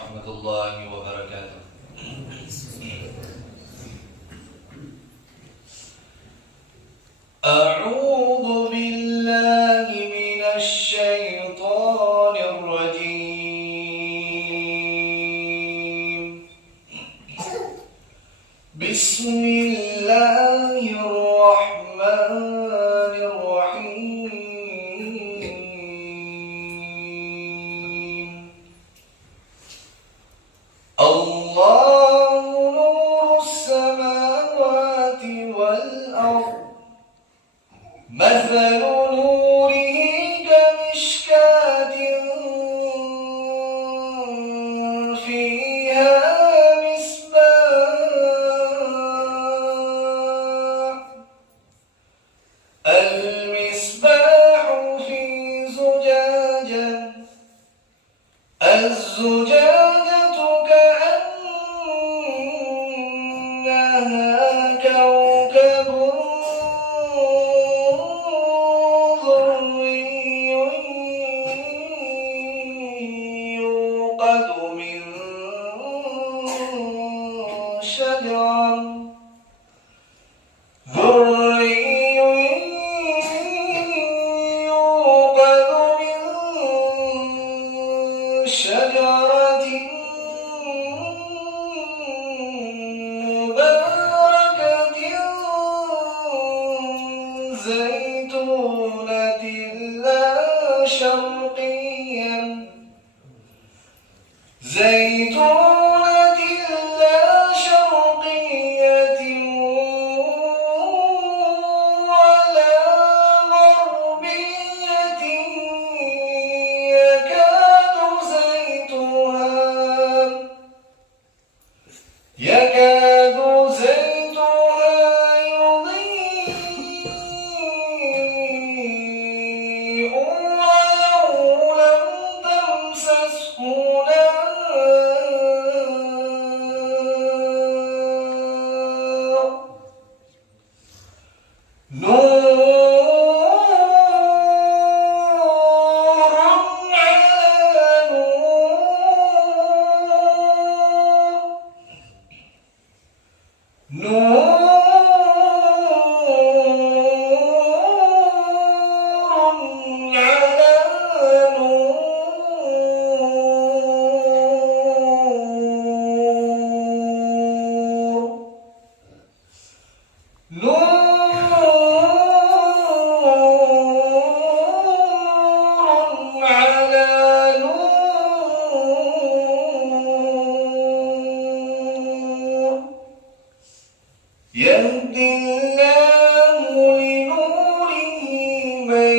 ورحمة الله وبركاته. أعوذ بالله من الشيطان الرجيم. بسم الله الرحمن الرحيم. الله نور السماوات والأرض، مثل نوره كمشكاة فيها مصباح، المصباح في زجاجة، الزجاجة كأنها كوكب يوقد من شجرة مباركة زيتونة لا شرقية ولا غربية، يكاد زيتها يضيء ولو لم تمسسه نور على نور، يهدي الله لنوره من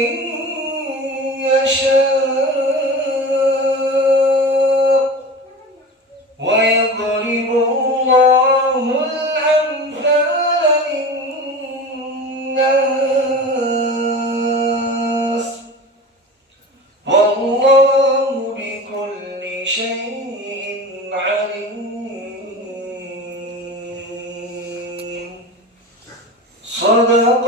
يشاء ويضرب الله الأمثال للناس والله بكل شيء عليم. صدق